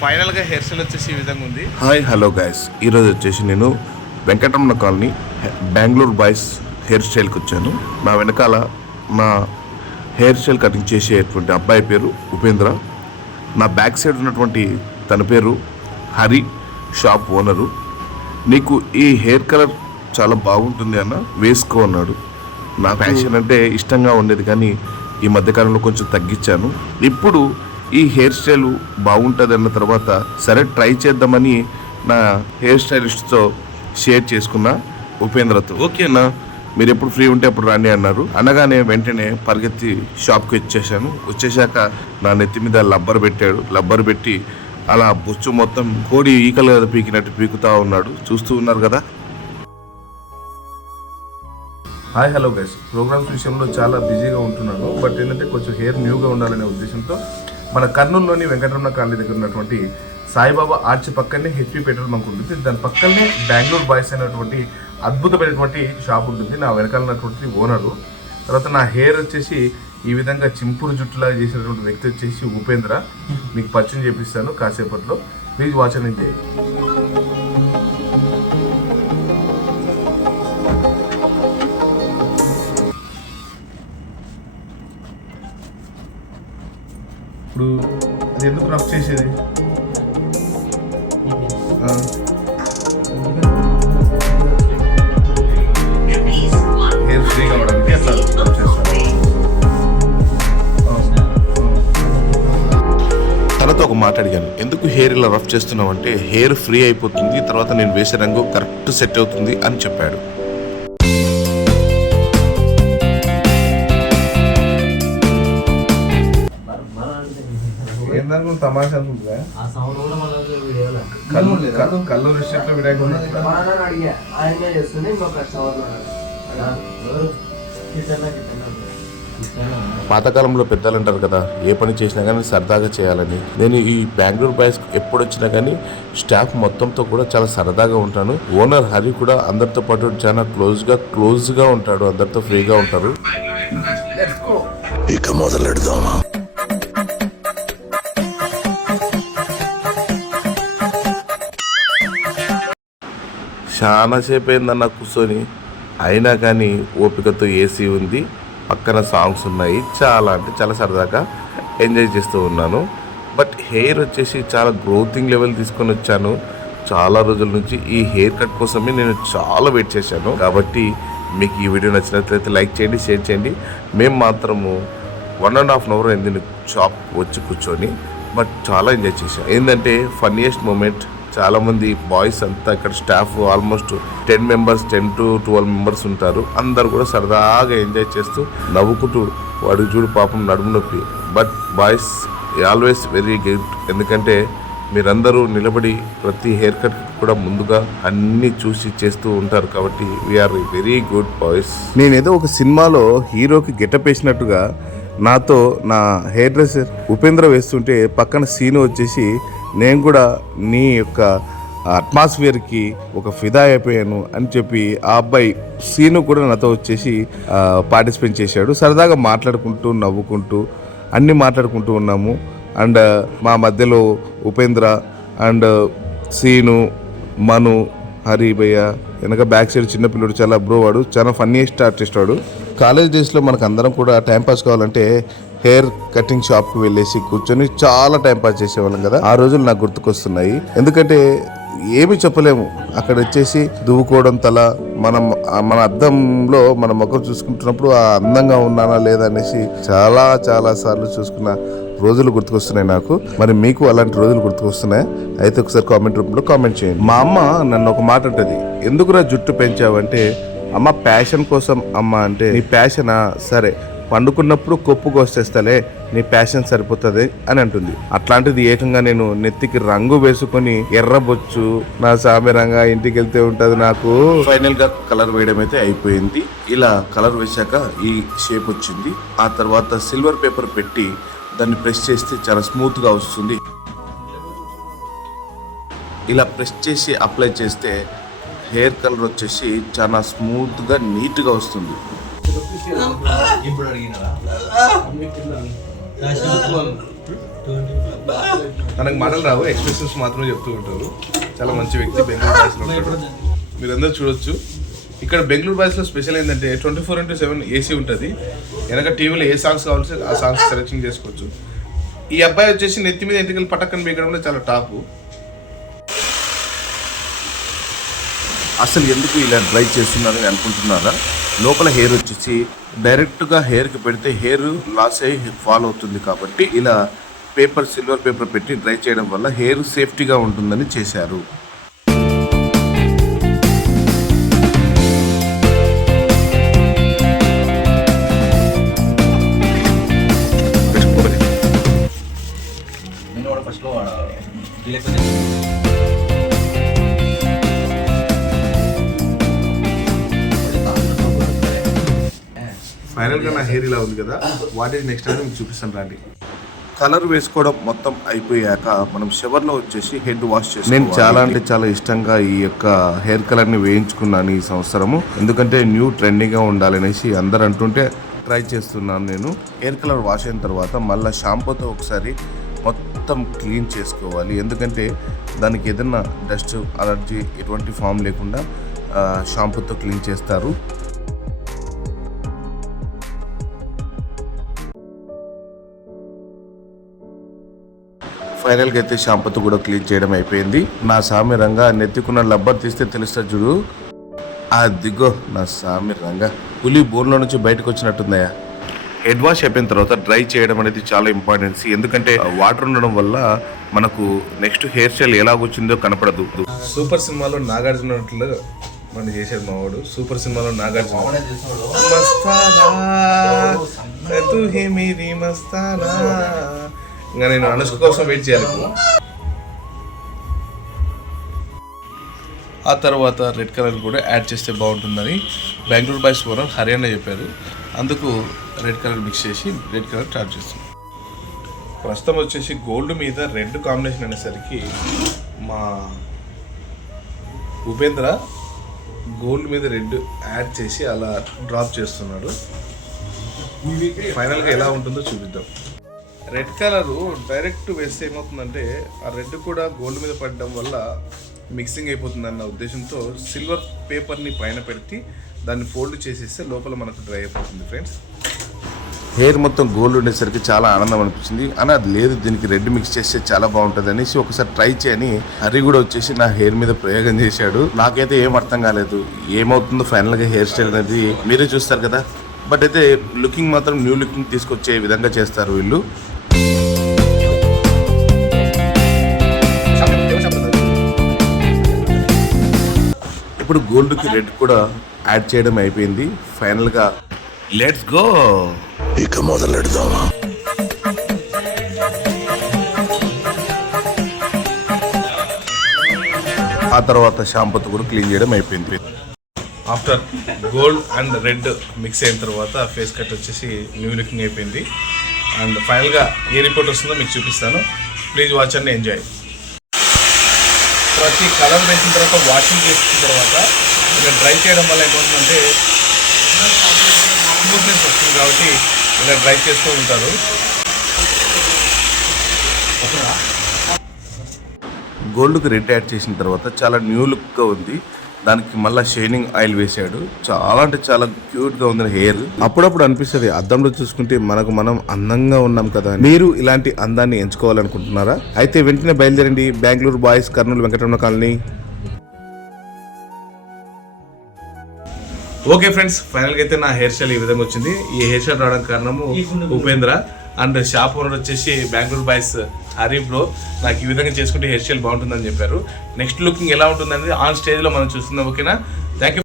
ఫైనల్గా hair style వచ్చేసి ఈ విధంగా ఉంది. హాయ్ హలో గైస్ ఈరోజు వచ్చేసి నేను Venkataramana colony Bengaluru boys hair స్టైల్కి వచ్చాను. నా వెనకాల నా హెయిర్ స్టైల్ కటింగ్ చేసేటువంటి అబ్బాయి పేరు ఉపేంద్ర. నా బ్యాక్ సైడ్ ఉన్నటువంటి తన పేరు హరి షాప్ ఓనరు. నీకు ఈ హెయిర్ కలర్ చాలా బాగుంటుంది అన్న వేసుకో అన్నాడు. నా ఫ్యాషన్ అంటే ఇష్టంగా ఉండేది కానీ ఈ మధ్యకాలంలో కొంచెం తగ్గించాను. ఇప్పుడు ఈ హెయిర్ స్టైల్ బాగుంటుంది అన్న తర్వాత సరే ట్రై చేద్దామని నా హెయిర్ స్టైలిస్ట్తో షేర్ చేసుకున్న ఉపేంద్రతో. ఓకేనా మీరు ఎప్పుడు ఫ్రీ ఉంటే అప్పుడు రండి అన్నారు. అనగానే వెంటనే పరిగెత్తి షాప్కి వచ్చేసాను. వచ్చేసాక నా నెత్తి మీద లబ్బర్ పెట్టాడు. లబ్బర్ పెట్టి అలా బొచ్చు మొత్తం కోడి ఈకలు కదా పీకినట్టు పీకుతా ఉన్నాడు. చూస్తూ ఉన్నారు కదా. Hi hello guys. ప్రోగ్రామ్స్ విషయంలో చాలా బిజీగా ఉంటున్నాను. బట్ ఏంటంటే కొంచెం హెయిర్ న్యూగా ఉండాలనే ఉద్దేశంతో మన కర్నూలులోని వెంకటరమణ కాలనీ దగ్గర ఉన్నటువంటి సాయిబాబా ఆర్చ్ పక్కనే హెచ్పి పెట్రోల్ బంక్ ఉంటుంది. దాని పక్కనే బెంగళూరు బాయ్స్ అనేటువంటి అద్భుతమైనటువంటి షాప్ ఉంటుంది. నా వెనకాల ఉన్నటువంటి ఓనరు. తర్వాత నా హెయిర్ వచ్చేసి ఈ విధంగా చింపురు జుట్టులాగా చేసినటువంటి వ్యక్తి వచ్చేసి ఉపేంద్ర. మీకు పరిచయం చేపిస్తాను కాసేపట్లో. ప్లీజ్ వాచ్ అని ఇప్పుడు అది ఎందుకు రఫ్ చేసేది ఆ. హెయిర్ ఫ్రీ కావడానికి అట్లా రఫ్. తనతో ఒక మాట అడిగాను ఎందుకు హెయిర్ ఇలా రఫ్ చేస్తున్నావు అంటే హెయిర్ ఫ్రీ అయిపోతుంది తర్వాత నేను వేసే రంగు కరెక్ట్ సెట్ అవుతుంది అని చెప్పాడు ఏందనుకో తమాషా అనుకుంటుందా ఆ సౌండ్ కూడా మళ్ళీ వీడియోలో? అడిగా ఆయన చేస్తుంది పాతకాలంలో పెద్దలు అంటారు కదా ఏ పని చేసినా కానీ సరదాగా చేయాలని. నేను ఈ బెంగళూరు బాయ్స్ ఎప్పుడు వచ్చినా కానీ స్టాఫ్ మొత్తంతో కూడా చాలా సరదాగా ఉంటాను. ఓనర్ హరి కూడా అందరితో పాటు చాలా క్లోజ్గా క్లోజ్గా ఉంటాడు అందరితో ఫ్రీగా ఉంటారు. ఇక మొదలెడదామా? చాలాసేపు అయిందన్న కూర్చొని అయినా కానీ ఓపికతో ఏసీ ఉంది. పక్కన సాంగ్స్ ఉన్నాయి. చాలా అంటే చాలా సరదాగా ఎంజాయ్ చేస్తూ ఉన్నాను. బట్ హెయిర్ వచ్చేసి చాలా గ్రోతింగ్ లెవెల్ తీసుకొని వచ్చాను. చాలా రోజుల నుంచి ఈ హెయిర్ కట్ కోసమే నేను చాలా వెయిట్ చేశాను. కాబట్టి మీకు ఈ వీడియో నచ్చినట్లయితే లైక్ చేయండి షేర్ చేయండి. మేము మాత్రము one and half an hour అయింది షాప్ వచ్చి కూర్చొని బట్ చాలా ఎంజాయ్ చేశాను ఏంటంటే ఫన్నీయెస్ట్ మూమెంట్ చాలామంది బాయ్స్ అంతా ఇక్కడ staff almost ten members ten to twelve members ఉంటారు. అందరు కూడా సరదాగా ఎంజాయ్ చేస్తూ నవ్వుకుంటూ వాడు చూడు పాపం నడుము నొప్పి. But boys always very good ఎందుకంటే మీరందరూ నిలబడి ప్రతి హెయిర్ కట్ కూడా ముందుగా అన్ని చూసి చేస్తూ ఉంటారు కాబట్టి వీఆర్ వెరీ గుడ్ బాయ్స్. నేనేదో ఒక సినిమాలో హీరోకి గెటప్ వేసినట్టుగా నాతో నా హెయిర్ డ్రెస్సర్ ఉపేంద్ర వేస్తుంటే పక్కన సీను వచ్చేసి నేను కూడా నీ యొక్క అట్మాస్ఫియర్కి ఒక ఫిదా అయిపోయాను అని చెప్పి ఆ అబ్బాయి సీను కూడా నాతో వచ్చేసి పార్టిసిపేట్ చేశాడు. సరదాగా మాట్లాడుకుంటూ నవ్వుకుంటూ అన్నీ మాట్లాడుకుంటూ ఉన్నాము. అండ్ మా మధ్యలో ఉపేంద్ర అండ్ సీను మను హరిభయ్య వెనక బ్యాక్ సైడ్ చిన్నపిల్లడు చాలా బ్రో వాడు చాలా ఫన్నీయెస్ట్ ఆర్టిస్ట్ వాడు. కాలేజ్ డేస్లో మనకు అందరం కూడా టైం పాస్ కావాలంటే హెయిర్ కటింగ్ షాప్కి వెళ్ళేసి కూర్చొని చాలా టైం పాస్ చేసేవాళ్ళం కదా. ఆ రోజులు నాకు గుర్తుకొస్తున్నాయి. ఎందుకంటే ఏమి చెప్పలేము. అక్కడ వచ్చేసి దువ్వుకోవడం తల మనం మన అద్దంలో మన ముఖం చూసుకుంటున్నప్పుడు ఆ అందంగా ఉన్నానా లేదా అనేసి చాలా చాలా సార్లు చూసుకున్న రోజులు గుర్తుకొస్తున్నాయి నాకు. మరి మీకు అలాంటి రోజులు గుర్తుకొస్తున్నాయి? అయితే ఒకసారి కామెంట్ రూపంలో కామెంట్ చేయండి. మా అమ్మ నన్ను ఒక మాట ఉంటుంది ఎందుకురా జుట్టు పెంచావంటే అమ్మ ప్యాషన్ కోసం అమ్మ అంటే నీ ప్యాషనా? సరే పండుకున్నప్పుడు కొప్పు కోసేస్తలే నీ ప్యాషన్ సరిపోతుంది అని అంటుంది. అట్లాంటిది ఏకంగా నేను నెత్తికి రంగు వేసుకొని ఎర్రబొచ్చు నా సామెరంగా ఇంటికి వెళ్తే ఉంటుంది నాకు. ఫైనల్గా కలర్ వేయడం అయితే అయిపోయింది. ఇలా కలర్ వేశాక ఈ షేప్ వచ్చింది. ఆ తర్వాత సిల్వర్ పేపర్ పెట్టి దాన్ని ప్రెస్ చేస్తే చాలా స్మూత్గా వస్తుంది. ఇలా ప్రెస్ చేసి అప్లై చేస్తే హెయిర్ కలర్ వచ్చేసి చాలా స్మూత్గా నీట్గా వస్తుంది. ఇప్పుడు అడిగినారా? తనకు మాటలు రావు ఎక్స్ప్రెషన్స్ మాత్రమే చెప్తూ ఉంటారు. చాలా మంచి వ్యక్తి బెంగళూరు బాయ్స్లో మీరందరూ చూడొచ్చు. ఇక్కడ బెంగళూరు బాయ్స్లో స్పెషల్ ఏంటంటే twenty four into seven AC ఉంటుంది. వెనక టీవీలో ఏ సాంగ్స్ కావాల్సి ఆ సాంగ్స్ సెలెక్షన్ చేసుకోవచ్చు. ఈ అబ్బాయి వచ్చేసి నెత్తి మీద ఎంటికలు పట్టకని బీకడంలో చాలా టాపు. అసలు ఎందుకు ఇలా డ్రైవ్ చేస్తున్నారని అనుకుంటున్నారా? లోపల హెయిర్ వచ్చేసి డైరెక్ట్గా హెయిర్కి పెడితే హెయిర్ లాస్ అయ్యి ఫాల్ అవుతుంది కాబట్టి ఇలా పేపర్ సిల్వర్ పేపర్ పెట్టి డ్రై చేయడం వల్ల హెయిర్ సేఫ్టీగా ఉంటుందని చేశారు. ఫైనల్గా నా హెయిర్ ఇలా ఉంది కదా వాట్ ఈజ్ నెక్స్ట్ అనేది మీకు చూపిస్తాను రండి. కలర్ వేసుకోవడం మొత్తం అయిపోయాక మనం షవర్లో వచ్చేసి హెడ్ వాష్ చేసి నేను చాలా అంటే చాలా ఇష్టంగా ఈ యొక్క హెయిర్ కలర్ని వేయించుకున్నాను ఈ సంవత్సరము. ఎందుకంటే న్యూ ట్రెండింగ్గా ఉండాలనేసి అందరు అంటుంటే ట్రై చేస్తున్నాను నేను. హెయిర్ కలర్ వాష్ అయిన తర్వాత మళ్ళీ షాంపూతో ఒకసారి మొత్తం క్లీన్ చేసుకోవాలి. ఎందుకంటే దానికి ఏదైనా డస్ట్ అలర్జీ ఎటువంటి ఫామ్ లేకుండా షాంపూతో క్లీన్ చేస్తారు. ఫైనల్గా అయితే షాంపూతో కూడా క్లీన్ చేయడం అయిపోయింది. నా సామి రంగా నెత్తికున్న లబ్బర్ తీస్తే తెలుస్తుంది చూడు. అదిగో నా సామి రంగా. పులి బోన్లో నుంచి బయటకు వచ్చినట్టుందయ్యా. హెడ్ వాష్ అయిపోయిన తర్వాత డ్రై చేయడం అనేది చాలా ఇంపార్టెన్స్. ఎందుకంటే వాటర్ ఉండడం వల్ల మనకు నెక్స్ట్ హెయిర్ స్టైల్ ఎలా వచ్చిందో కనపడదు. సూపర్ సినిమాలో నాగార్జున మన చేశాడు మా వాడు. సూపర్ సినిమాలో నాగార్జున. మస్తానా. ఇంకా నేను అనుష్క కోసం వెయిట్ చేయాలి. ఆ తర్వాత రెడ్ కలర్ కూడా యాడ్ చేస్తే బాగుంటుందని బెంగళూరు బాయ్స్ ఓనర్ హర్యానా చెప్పారు. అందుకు రెడ్ కలర్ మిక్స్ చేసి రెడ్ కలర్ స్టార్ట్ చేస్తాం ప్రస్తుతం వచ్చేసి గోల్డ్ మీద రెడ్ కాంబినేషన్ అనేసరికి మా ఉపేంద్ర గోల్డ్ మీద రెడ్ యాడ్ చేసి అలా డ్రాప్ చేస్తున్నాడు. ఫైనల్గా ఎలా ఉంటుందో చూపిద్దాం. రెడ్ కలర్ డైరెక్ట్ వేస్తే ఏమవుతుందంటే ఆ రెడ్ కూడా గోల్డ్ మీద పడడం వల్ల మిక్సింగ్ అయిపోతుంది అన్న ఉద్దేశంతో సిల్వర్ పేపర్ని పైన పెట్టి దాన్ని ఫోల్డ్ చేసేస్తే లోపల మనకు డ్రై అయిపోతుంది ఫ్రెండ్స్. హెయిర్ మొత్తం గోల్డ్ ఉండేసరికి చాలా ఆనందం అనిపించింది అని అది లేదు దీనికి రెడ్ మిక్స్ చేస్తే చాలా బాగుంటుంది అనేసి ఒకసారి ట్రై చేయని హరి కూడా వచ్చేసి నా హెయిర్ మీద ప్రయోగం చేశాడు. నాకైతే ఏం అర్థం కాలేదు. ఏమవుతుందో ఫైనల్గా హెయిర్ స్టైల్ అనేది మీరే చూస్తారు కదా. బట్ అయితే లుకింగ్ మాత్రం న్యూ లుకింగ్ తీసుకొచ్చే విధంగా చేస్తారు వీళ్ళు. ఇప్పుడు గోల్డ్కి రెడ్ కూడా యాడ్ చేయడం అయిపోయింది. ఫైనల్గా లెట్స్ గో ఇక మొదలెడదామా ఆ తర్వాత షాంపూతో కూడా క్లీన్ చేయడం అయిపోయింది. After gold and red mix అయిన తర్వాత ఫేస్ కట్ వచ్చేసి న్యూ లుకింగ్ అయిపోయింది. అండ్ ఫైనల్గా ఏ రిపోర్ట్ వస్తుందో మీకు చూపిస్తాను. ప్లీజ్ వాచ్ అండ్ ఎంజాయ్ ప్రతి కలర్ వేసిన తర్వాత వాషింగ్ చేసిన తర్వాత ఇలా డ్రై చేయడం వల్ల ఏమవుతుందంటే స్మూత్నెస్ వస్తుంది కాబట్టి ఇలా డ్రై చేస్తూ ఉంటారు. గోల్డ్కి రెడ్ యాడ్ చేసిన తర్వాత చాలా న్యూ లుక్గా ఉంది. దానికి మళ్ళీ షైనింగ్ ఆయిల్ వేశాడు. చాలా అంటే చాలా క్యూట్గా ఉంది హెయిర్. అప్పుడప్పుడు అనిపిస్తుంది అద్దంలో చూసుకుంటే మనకు మనం అందంగా ఉన్నాం కదా. మీరు ఇలాంటి అందాన్ని ఎంచుకోవాలనుకుంటున్నారా? అయితే వెంటనే బయలుదేరండి Bengaluru boys Kurnool Venkataramana colony. Okay friends ఫైనల్గా అయితే నా హెయిర్ స్టైల్ ఈ విధంగా వచ్చింది. ఈ హెయిర్ స్టైల్ రావడం కారణము ఉపేంద్ర. అండ్ షాప్ ఓనర్ వచ్చేసి బెంగళూరు బాయ్స్ హరీ బ్రో. నాకు ఈ విధంగా చేసుకుంటే హెయిర్ స్టైల్ బాగుంటుందని చెప్పారు. నెక్స్ట్ లుకింగ్ ఎలా ఉంటుందనేది ఆన్ స్టేజ్లో మనం చూస్తున్నాం ఓకేనా? Thank you